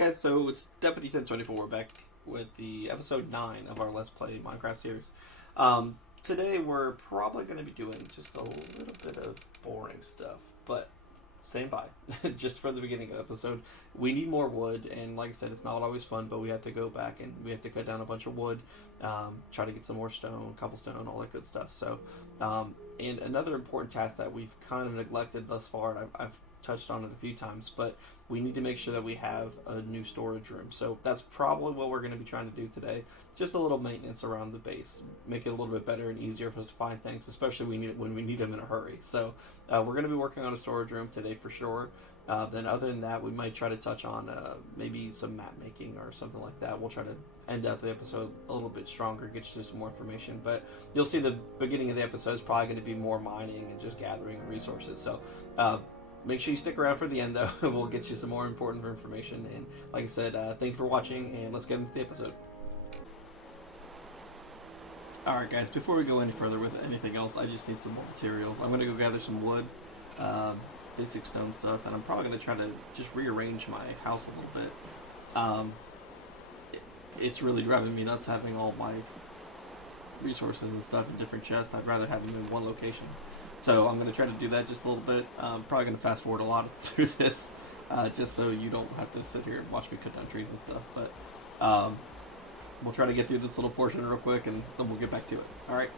guys, so it's Deputy 1024. We're back with the episode 9 of our Let's Play Minecraft series. Today we're probably going to be doing just a little bit of boring stuff, but stand by. Just for the beginning of the episode, we need more wood, and like I said, it's not always fun, but we have to go back and we have to cut down a bunch of wood, try to get some more stone, cobblestone, all that good stuff. So, and another important task that we've kind of neglected thus far, and I've touched on it a few times, but we need to make sure that we have a new storage room. So that's probably what we're going to be trying to do today. Just a little maintenance around the base, make it a little bit better and easier for us to find things, especially when we need them in a hurry. So we're going to be working on a storage room today for sure. Then other than that, we might try to touch on maybe some map making or something like that. We'll try to end out the episode a little bit stronger, get you some more information. But you'll see the beginning of the episode is probably going to be more mining and just gathering resources. So make sure you stick around for the end, though. We'll get you some more important information. And like I said, thank you for watching, and let's get into the episode. Alright guys, before we go any further with anything else, I just need some more materials. I'm going to go gather some wood, basic stone stuff, and I'm probably going to try to just rearrange my house a little bit. It's really driving me nuts having all my resources and stuff in different chests. I'd rather have them in one location. So I'm going to try to do that just a little bit. I'm probably going to fast forward a lot through this, just so you don't have to sit here and watch me cut down trees and stuff. But we'll try to get through this little portion real quick, and then we'll get back to it. All right.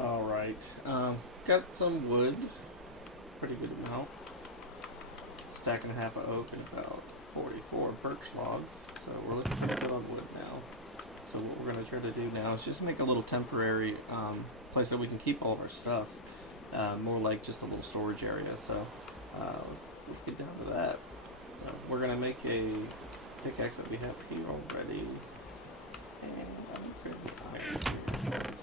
Alright, got some wood, pretty good amount, stack and a half of oak and about 44 birch logs, so we're looking pretty good on wood now. So what we're going to try to do now is just make a little temporary place that we can keep all of our stuff, more like just a little storage area. So let's get down to that. We're going to make a pickaxe that we have here already, and I'm going to iron here.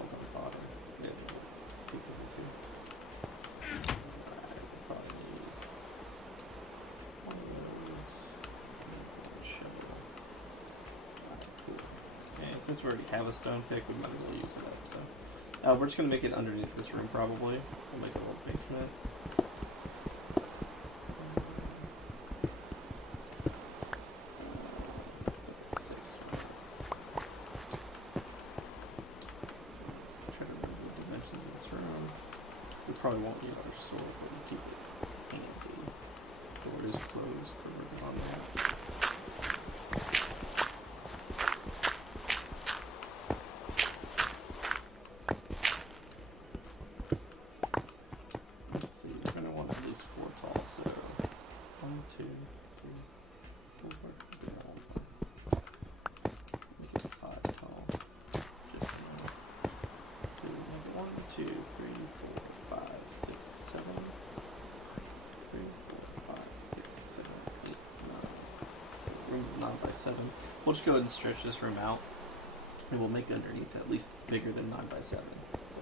Since we already have a stone pick, we might as well use it up. So we're just going to make it underneath this room probably. We'll make a little basement. Try to remember the dimensions of this room. We probably won't need our sword, but we'll keep it handy. Door is closed, so we're on that. We'll just go ahead and stretch this room out, and we'll make underneath at least bigger than 9 by 7. So.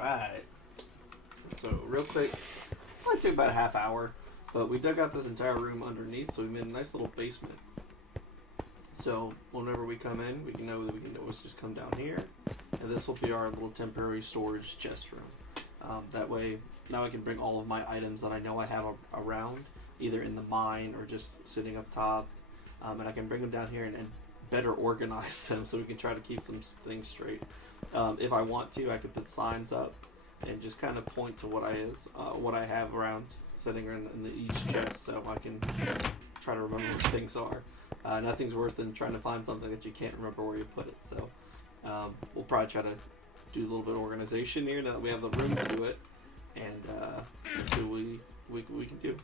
Alright. So, real quick, probably took about a half hour, but we dug out this entire room underneath, so we made a nice little basement. So, whenever we come in, we can know that we can always just come down here, and this will be our little temporary storage chest room. That way, now I can bring all of my items that I know I have around, either in the mine or just sitting up top, and I can bring them down here and better organize them so we can try to keep some things straight. If I want to, I could put signs up and just kind of point to what I have around sitting in each chest, so I can try to remember what things are. Nothing's worse than trying to find something that you can't remember where you put it. So we'll probably try to do a little bit of organization here now that we have the room to do it, and see what we can do.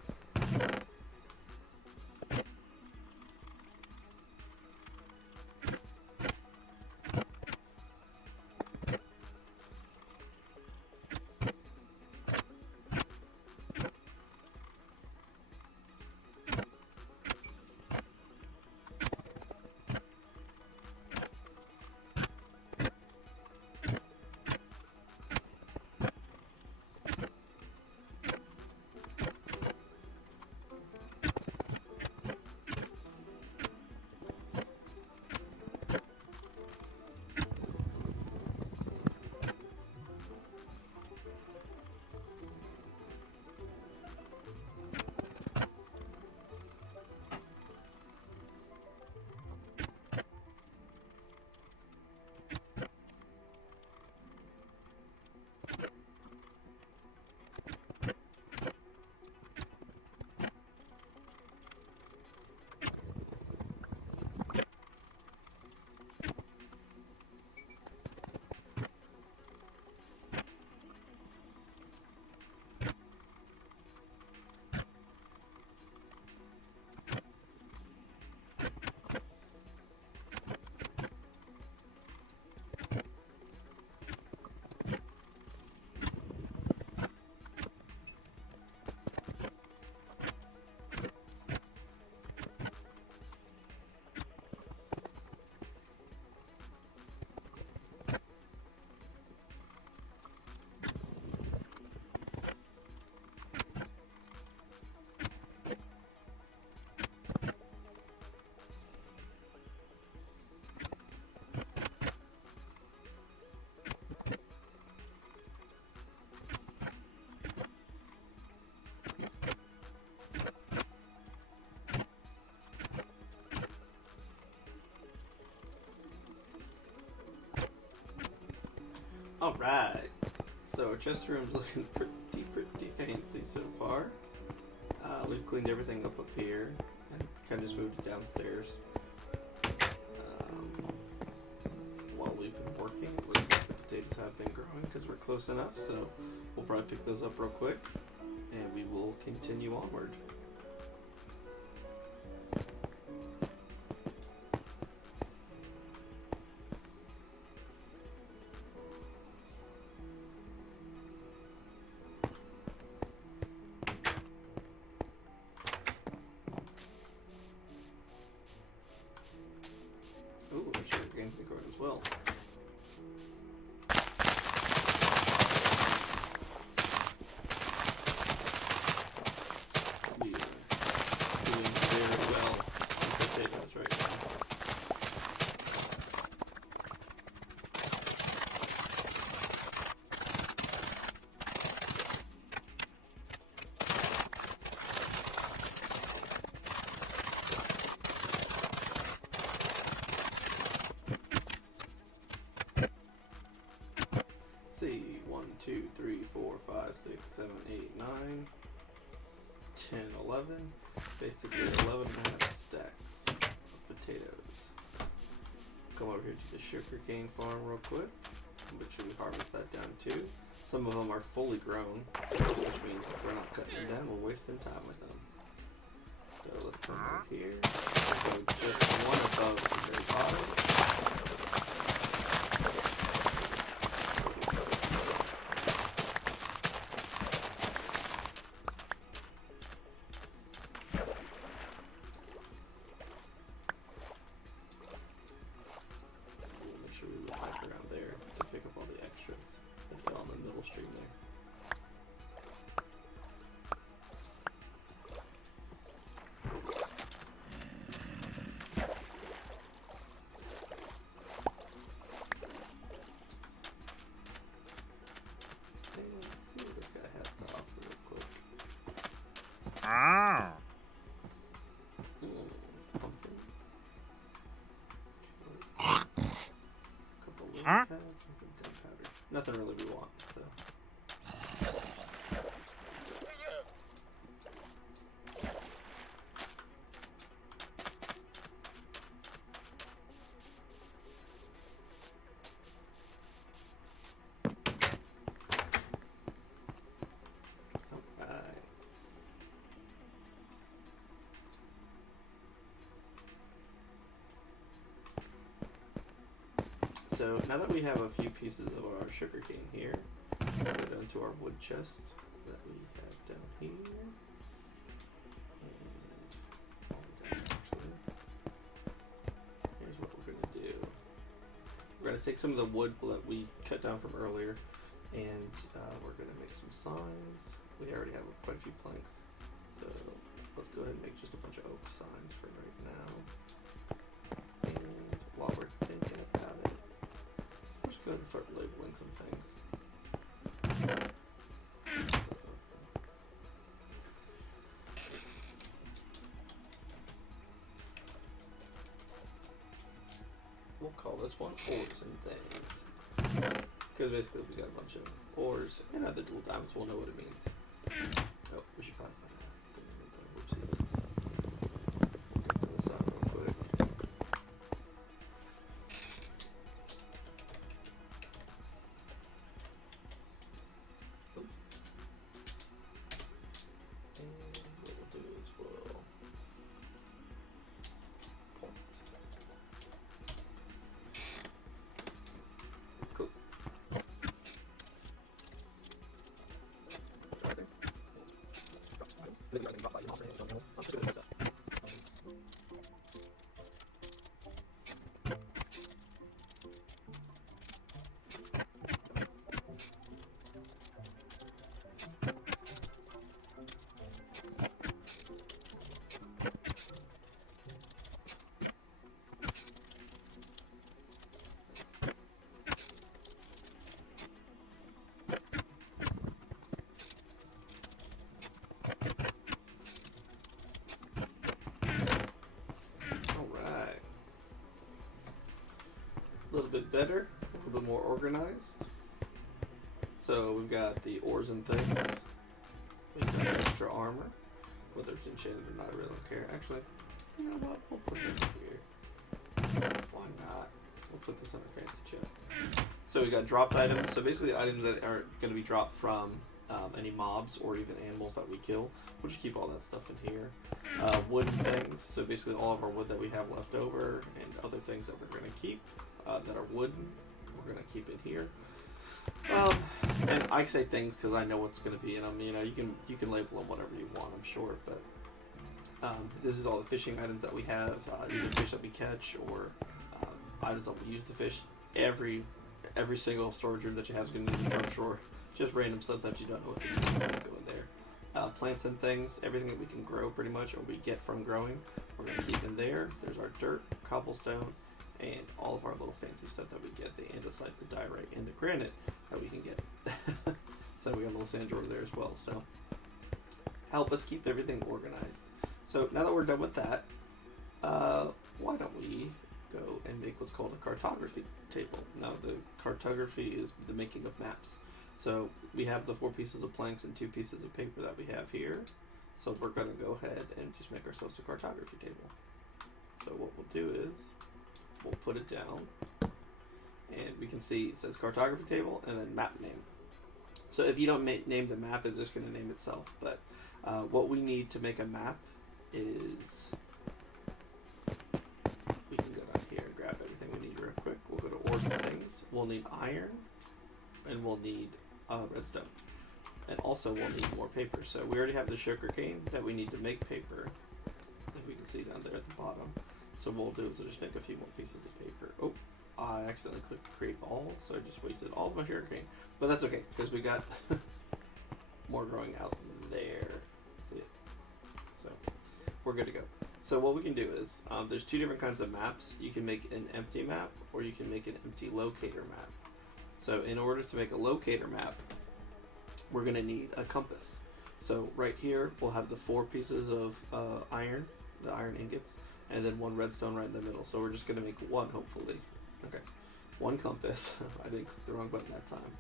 Alright, so our chest room's looking pretty fancy so far. We've cleaned everything up here and kind of just moved it downstairs. While we've been working, it looks like the potatoes have been growing because we're close enough, so we'll probably pick those up real quick and we will continue onward. Ooh, I'm sure we're getting to the garden as well. We are doing very well with potatoes right now. Let's see, 1, 2, 3, 4, 5, 6, 7, 8, 9, 10, 11. Basically 11 and a half stacks of potatoes. Come over here to the sugarcane farm real quick. Make sure we harvest that down too. Some of them are fully grown, which means if we're not cutting them down, we're wasting time with them. So let's come over here. So just one above the very bottom. Make sure we look back around there to pick up all the extras I fell on the middle stream there. Let's see what this guy has to offer real quick. Pumpkin. A couple lily pads and some gunpowder. Nothing really we want, so. Alright. So now that we have a few pieces of our sugarcane here, we'll go down to our wood chest that we have down here. And all down, actually. Here's what we're going to do. We're going to take some of the wood that we cut down from earlier, and we're going to make some signs. We already have quite a few planks, so let's go ahead and make just a bunch of oak signs for right now. And while we're thinking about it, let's go ahead and start labeling some things. We'll call this one ores and things. Because basically we got a bunch of ores and other dual diamonds, we'll know what it means. Oh, we should probably find that. Whoopsies. Get to the sun real quick. Oops. And what we'll do is we'll point. Cool. A little bit better, a little bit more organized. So we've got the ores and things. We've got extra armor. Whether it's enchanted or not, I really don't care. Actually, you know what? We'll put this here. Why not? We'll put this on our fancy chest. So we got dropped items. So basically items that are going to be dropped from any mobs or even animals that we kill. We'll just keep all that stuff in here. Wooden things. So basically all of our wood that we have left over and other things that we're going to keep. That are wooden, we're gonna keep it here. And I say things because I know what's gonna be in them. You know, you can label them whatever you want, I'm sure. But this is all the fishing items that we have, either fish that we catch or items that we use to fish. Every single storage room that you have is gonna need a drum drawer. Just random stuff that you don't know what to do is gonna go in there. Plants and things, everything that we can grow pretty much, or we get from growing, we're gonna keep in there. There's our dirt, cobblestone. And all of our little fancy stuff that we get, the andesite, the diorite, and the granite that we can get. So we got a little sand drawer there as well. So help us keep everything organized. So now that we're done with that, why don't we go and make what's called a cartography table. Now the cartography is the making of maps. So we have the 4 pieces of planks and 2 pieces of paper that we have here. So we're going to go ahead and just make ourselves a cartography table. So what we'll do is we'll put it down, and we can see it says cartography table and then map name. So if you don't name the map, it's just going to name itself. But what we need to make a map is we can go down here and grab everything we need real quick. We'll go to ores and things. We'll need iron, and we'll need redstone, and also we'll need more paper. So we already have the sugar cane that we need to make paper, if we can see down there at the bottom. So what we'll do is we'll just make a few more pieces of paper. Oh, I accidentally clicked create all, so I just wasted all of my sugarcane. But that's okay, because we got more growing out there. See it? So we're good to go. So what we can do is, there's two different kinds of maps. You can make an empty map, or you can make an empty locator map. So in order to make a locator map, we're going to need a compass. So right here, we'll have the 4 pieces of iron, the iron ingots, and then 1 redstone right in the middle. So we're just going to make 1, hopefully. Okay, 1 compass. I didn't click the wrong button that time.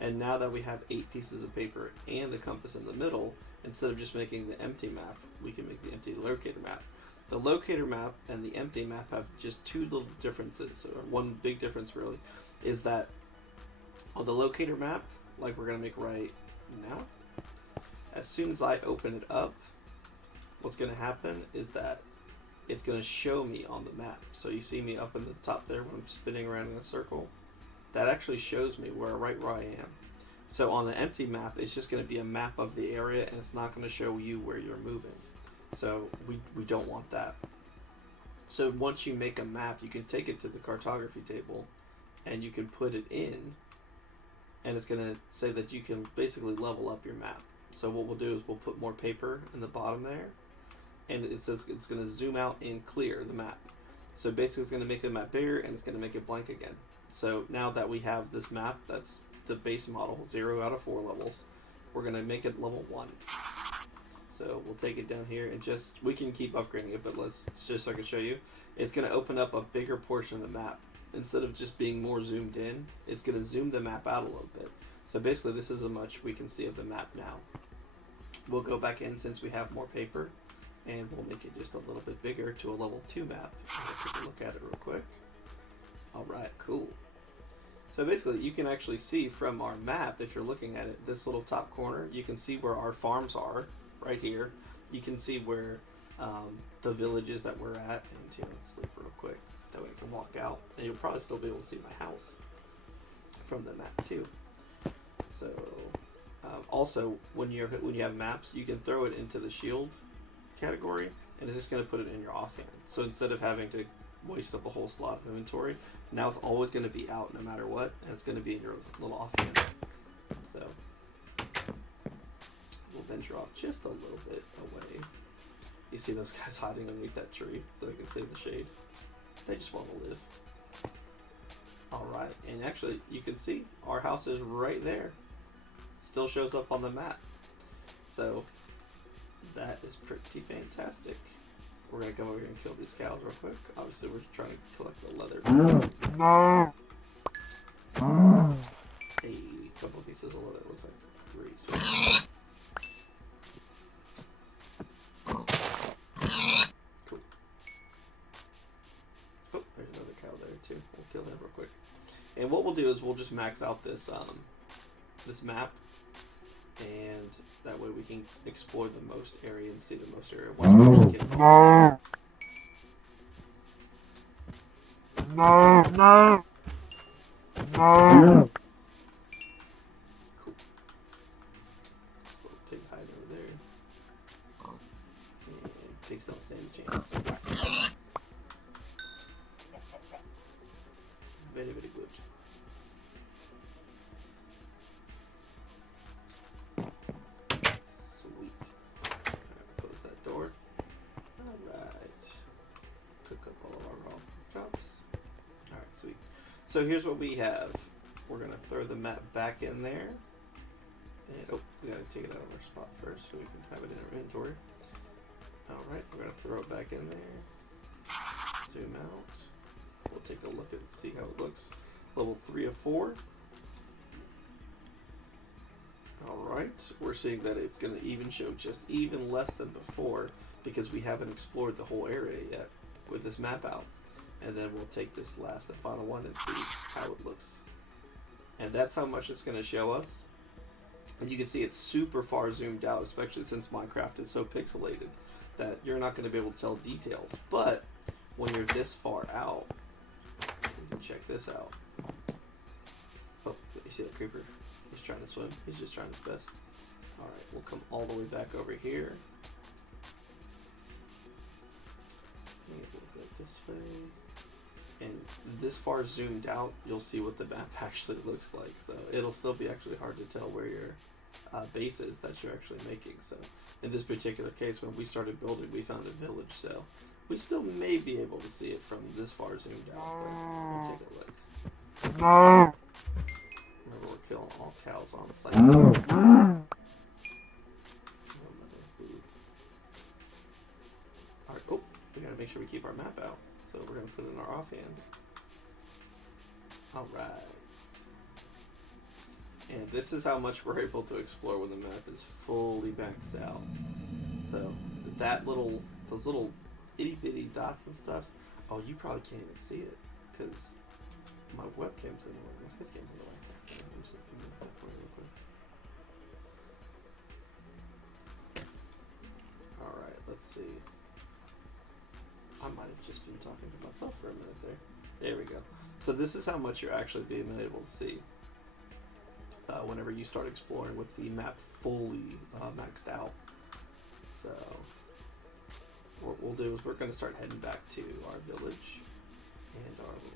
And now that we have 8 pieces of paper and the compass in the middle, instead of just making the empty map, we can make the empty locator map. The locator map and the empty map have just 2 little differences, or one big difference really, is that on the locator map, like we're going to make right now, as soon as I open it up, what's going to happen is that it's going to show me on the map. So you see me up in the top there when I'm spinning around in a circle. That actually shows me right where I am. So on the empty map, it's just going to be a map of the area, and it's not going to show you where you're moving. So we don't want that. So once you make a map, you can take it to the cartography table, and you can put it in, and it's going to say that you can basically level up your map. So what we'll do is we'll put more paper in the bottom there, and it says it's going to zoom out and clear the map. So basically it's going to make the map bigger, and it's going to make it blank again. So now that we have this map, that's the base model, 0 out of 4 levels, we're going to make it level 1. So we'll take it down here, and we can keep upgrading it, but let's just so I can show you. It's going to open up a bigger portion of the map. Instead of just being more zoomed in, it's going to zoom the map out a little bit. So basically this is how much we can see of the map now. We'll go back in since we have more paper, and we'll make it just a little bit bigger to a level 2 map. Let's take a look at it real quick. Alright, cool. So basically you can actually see from our map, if you're looking at it, this little top corner, you can see where our farms are, right here. You can see where the villages that we're at, and here, let's sleep real quick. That way I can walk out, and you'll probably still be able to see my house from the map too. So also when you have maps, you can throw it into the shield category, and it's just going to put it in your offhand. So instead of having to waste up a whole slot of inventory, now it's always going to be out no matter what, and it's going to be in your little offhand. So we'll venture off just a little bit away. You see those guys hiding underneath that tree so they can stay in the shade. They just want to live. Alright, and actually you can see our house is right there. Still shows up on the map. So that is pretty fantastic. We're going to come over here and kill these cows real quick. Obviously we're trying to collect the leather. A couple pieces of leather, looks like 3. So cool. Oh, there's another cow there too. We'll kill him real quick. And what we'll do is we'll just max out this this map, and that way we can explore the most area and see the most area. No. Cool. We'll take a hide over there. And pigs don't stand a chance. Very, very good. Sweet. Alright, close that door. Alright. Cook up all of our raw chops. Alright, sweet. So here's what we have. We're going to throw the map back in there. And, oh, we got to take it out of our spot first so we can have it in our inventory. Alright, we're going to throw it back in there. Zoom out. We'll take a look and see how it looks. Level 3 of 4. Alright, we're seeing that it's going to even show just even less than before because we haven't explored the whole area yet with this map out. And then we'll take this last and final one and see how it looks. And that's how much it's going to show us. And you can see it's super far zoomed out, especially since Minecraft is so pixelated that you're not going to be able to tell details. But when you're this far out, you can check this out. Oh, you see that creeper? He's trying to swim. He's just trying his best. Alright, we'll come all the way back over here. And we'll go this way. And this far zoomed out, you'll see what the map actually looks like. So it'll still be actually hard to tell where your base is that you're actually making. So in this particular case, when we started building, we found a village. So we still may be able to see it from this far zoomed out. But we'll take a look. Remember, we're killing all cows on site. Alright, oh, we gotta make sure we keep our map out. So we're gonna put it in our offhand. Alright. And this is how much we're able to explore when the map is fully maxed out. So those little itty bitty dots and stuff, oh, you probably can't even see it because my webcam's in the way. My face cam's in the way. I'm just gonna move that for you real quick. Alright, let's see. I might have just been talking to myself for a minute there. There we go. So this is how much you're actually being able to see whenever you start exploring with the map fully maxed out. So what we'll do is we're going to start heading back to our village and our little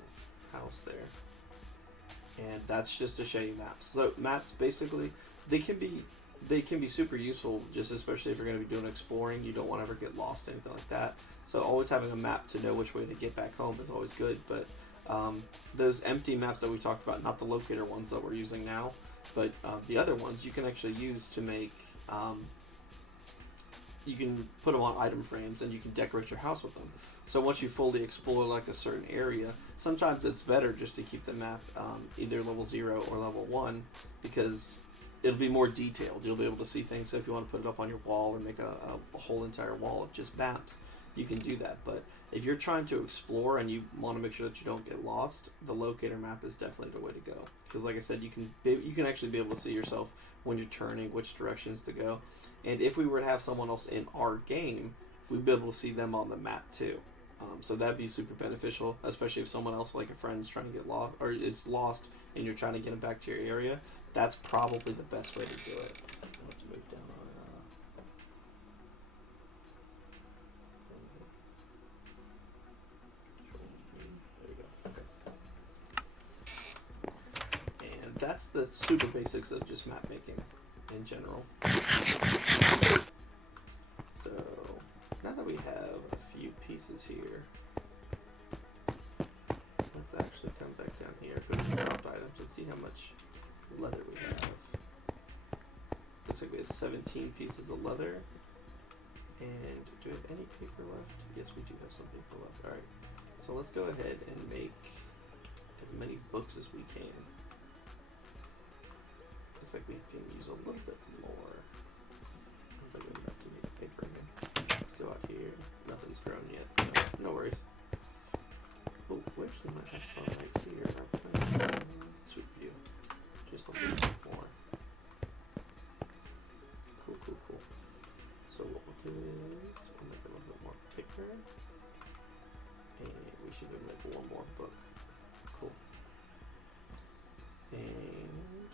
house there. And that's just to show you maps. So maps basically, they can be super useful, just especially if you're going to be doing exploring. You don't want to ever get lost or anything like that. So always having a map to know which way to get back home is always good. But those empty maps that we talked about, not the locator ones that we're using now, but the other ones you can actually use to make, you can put them on item frames and you can decorate your house with them. So once you fully explore like a certain area, sometimes it's better just to keep the map either level 0 or level 1 because it'll be more detailed. You'll be able to see things. So if you want to put it up on your wall or make a whole entire wall of just maps, you can do that. But if you're trying to explore and you want to make sure that you don't get lost, the locator map is definitely the way to go. Because like I said, you can actually be able to see yourself when you're turning, which directions to go. And if we were to have someone else in our game, we'd be able to see them on the map too. So that'd be super beneficial, especially if someone else, like a friend, is trying to get lost or is lost and you're trying to get them back to your area. That's probably the best way to do it. Let's move down our there we go. Okay. And that's the super basics of just map making in general. So now that we have a few pieces here, let's actually come back down here, go to dropped items, and see how much leather we have. Looks like we have 17 pieces of leather. And do we have any paper left? Yes, we do have some paper left. Alright, so let's go ahead and make as many books as we can. Looks like we can use a little bit more. Looks like we have to make paper again. Let's go out here. Nothing's grown yet, so no worries. Oh, we actually might have some right here. Sweet view. Just a little bit more. Cool, cool, cool. So what we'll do is we'll make a little bit more paper. And we should make one more book. Cool. And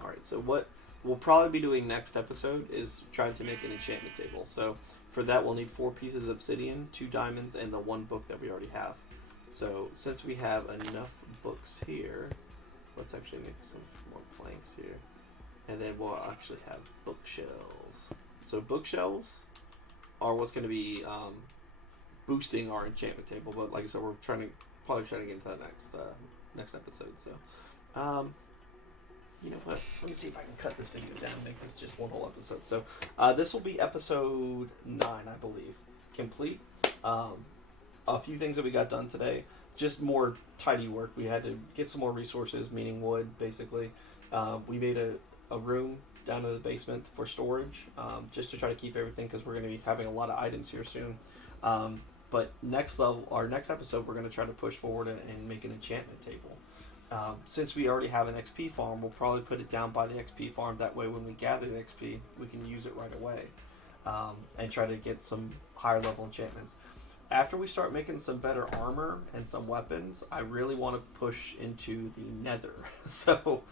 alright, so what we'll probably be doing next episode is trying to make an enchantment table. So for that we'll need 4 pieces of obsidian, 2 diamonds, and the 1 book that we already have. So since we have enough books here, let's actually make some more planks here. And then we'll actually have bookshelves. So bookshelves are what's going to be boosting our enchantment table. But like I said, we're probably trying to get into that next episode. So, you know what? Let me see if I can cut this video down and make this just one whole episode. So this will be episode 9, I believe, complete. A few things that we got done today. Just more tidy work. We had to get some more resources, meaning wood, basically. We made a room down in the basement for storage, just to try to keep everything, because we're going to be having a lot of items here soon. But next episode, we're going to try to push forward and make an enchantment table. Since we already have an XP farm, we'll probably put it down by the XP farm. That way, when we gather the XP, we can use it right away, and try to get some higher level enchantments. After we start making some better armor and some weapons, I really want to push into the nether. So,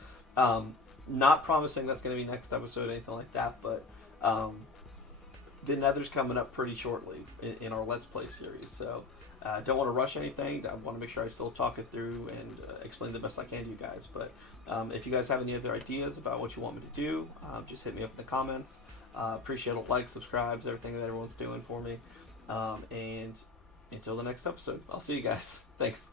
not promising that's going to be next episode or anything like that, but the nether's coming up pretty shortly in our Let's Play series. So I don't want to rush anything. I want to make sure I still talk it through and explain the best I can to you guys. But if you guys have any other ideas about what you want me to do, just hit me up in the comments. Appreciate all likes, subscribes, everything that everyone's doing for me. And until the next episode, I'll see you guys. Thanks.